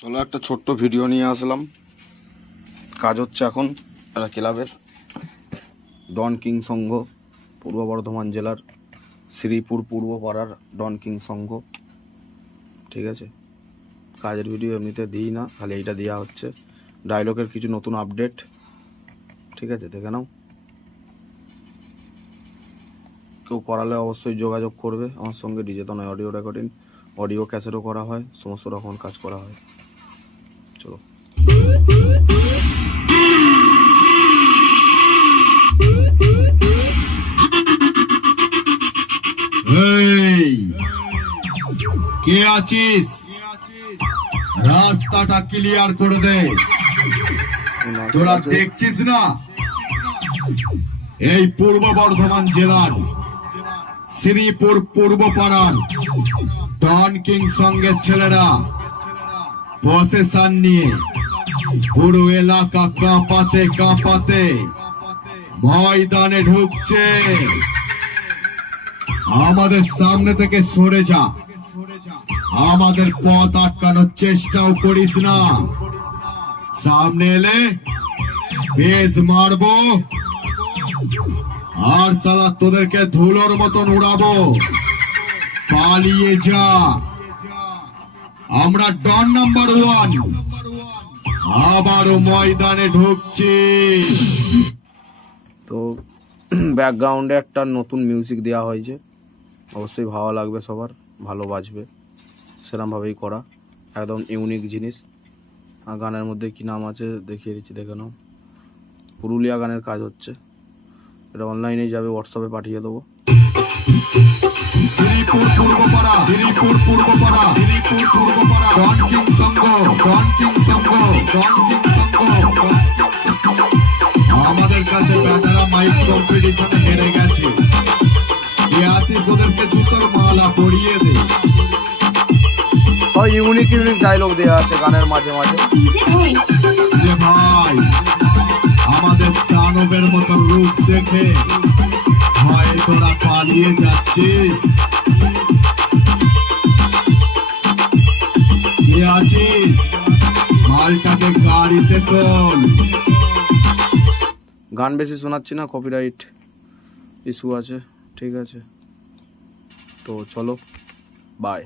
চলো একটা ছোট্ট ভিডিও নিয়ে আসলাম। কাজ হচ্ছে এখন একটা ক্লাবের, ডন কিং সংঘ, পূর্ব বর্ধমান জেলার শ্রীপুর পূর্ব পাড়ার ডন কিং সংঘ। ঠিক আছে, কাজের ভিডিও এমনিতে দিই না, খালি এইটা দেওয়া হচ্ছে। ডায়লগের কিছু নতুন আপডেট, ঠিক আছে, দেখে নাও। কেউ করালে অবশ্যই যোগাযোগ করবে আমার সঙ্গে। ডিজে তো নয়, অডিও রেকর্ডিং, অডিও ক্যাসেটও করা হয়, সমস্ত রকম কাজ করা হয়। চলো। কে আছিস? রাস্তাটা ক্লিয়ার করে দে। তোরা দেখছিস না এই পূর্ব বর্ধমান জেলার শ্রীপুর পূর্ব পাড়ার ডন কিং সঙ্গের ছেলেরা প্রসেশন নিয়ে পুরো এলাকা কাঁপাতে কাঁপাতে ময়দানে ঢুকছে। আমাদের সামনে থেকে সরে যা, আমাদের পথ আটকানোর চেষ্টাও করিস না। সামনে এলে বেশ মারবো, আর সালা তোদেরকে ধুলোর মতন উড়াবো। পালিয়ে যা। আমরা ডন নাম্বার 1 আবারও ময়দানে ঢুকছি। তো ব্যাকগ্রাউন্ডে একটা নতুন মিউজিক দেওয়া হয়েছে, অবশ্যই ভালো লাগবে সবার, ভালো বাজবে, সেরকমভাবেই করা, একদম ইউনিক জিনিস। আর গানের মধ্যে কী নাম আছে দেখিয়ে দিচ্ছি, দেখে নাও। পুরুলিয়া গানের কাজ হচ্ছে, এটা অনলাইনে যাবে, হোয়াটসঅ্যাপে পাঠিয়ে দেবো। শ্রীপুর পূর্বপাড়া, শ্রীপুর পূর্বপাড়া, শ্রীপুর পূর্বপাড়া, ডন কিং সংঘ, ডন কিং সংঘ, ডন কিং সংঘ। আমাদের কাছে ব্যাটারা মাইক কম্পিটিশনে হেরে গেছে। কে আছিস ওদেরকে জুতোর মালা পরিয়ে দে। সব ইউনিক ইউনিক ডায়লগ দেওয়া আছে গানের মাঝে মাঝে। যে ভাই আমাদের দানবের মতো রূপ দেখে ভয়ে তোরা পালিয়ে যাচ্ছিস। কে আছিস মালটাকে গাড়িতে তোল। গান বেশি শোনাচ্ছি না, কপিরাইট ইস্যু আছে। ঠিক আছে, তো চলো, বাই।